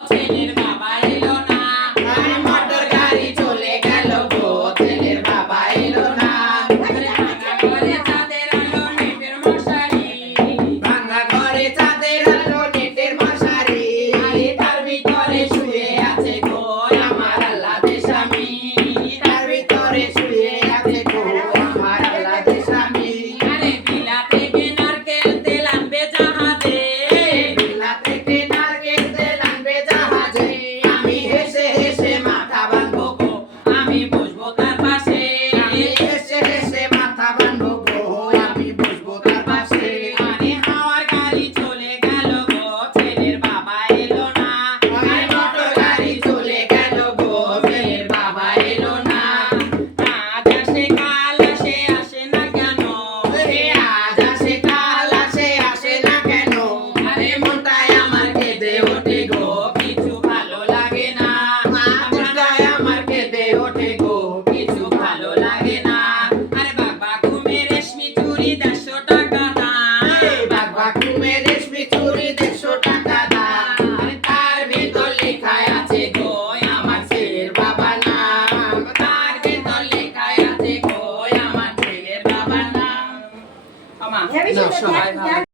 ছেলের বাবা এলো না, আরে মোটর গাড়ি চলে গেল গো, ছেলের বাবা এলো না। আরে ভাঙা ঘরে চাঁদের আলো নেটের মশারি, ভাঙা ঘরে চাঁদের আলো নেটের মশারি, আরে তার ভিতরে শুয়ে আছে গো আমার আল্লাদের স্বামী, তার ভিতরে শুয়ে আছে গো আমার আল্লাদের স্বামী। আরে বিলা থেকে নারকেল তেল আনবে জাহাজে, বিলা থেকে নারকেল তেল আনবে জাহাজে, আমি হেসে হেসে মাথা বাঁধবো গো, আমি বসবো তার পাশে, আমি হেসে হেসে মাথা বাঁধবো গো, আমি বসবো তার পাশে। আরে হাওয়ার গাড়ি চলে গেল গো, ছেলের বাবা এলো না, আরে মোটর গাড়ি চলে গেল গো, ছেলের বাবা এলো না। আজ আসে কাল আসে আসে না কেন, আজ আসে কাল আসে আসে না কেন, আরে মনটাই আমার কেঁদে ওঠে গো, কিছু ভালো লাগে না, মনটাই আমার কেঁদে ওঠে গো, কিছু ভালো লাগে না। আরে বাবা ঘুমে রেশমি চুড়ি 150 টাকা দাম, বাবা ঘুমে রেশমি চুড়ি 150 টাকা দাম, আরে তার ভিতর লেখা আছে গো আমার ছেলের বাবা নাম, তার ভিতর লেখা আছে গো আমার ছেলের বাবা নাম। আমা হেবি নাও সুন্দর, সবাই দেখ, ভালো।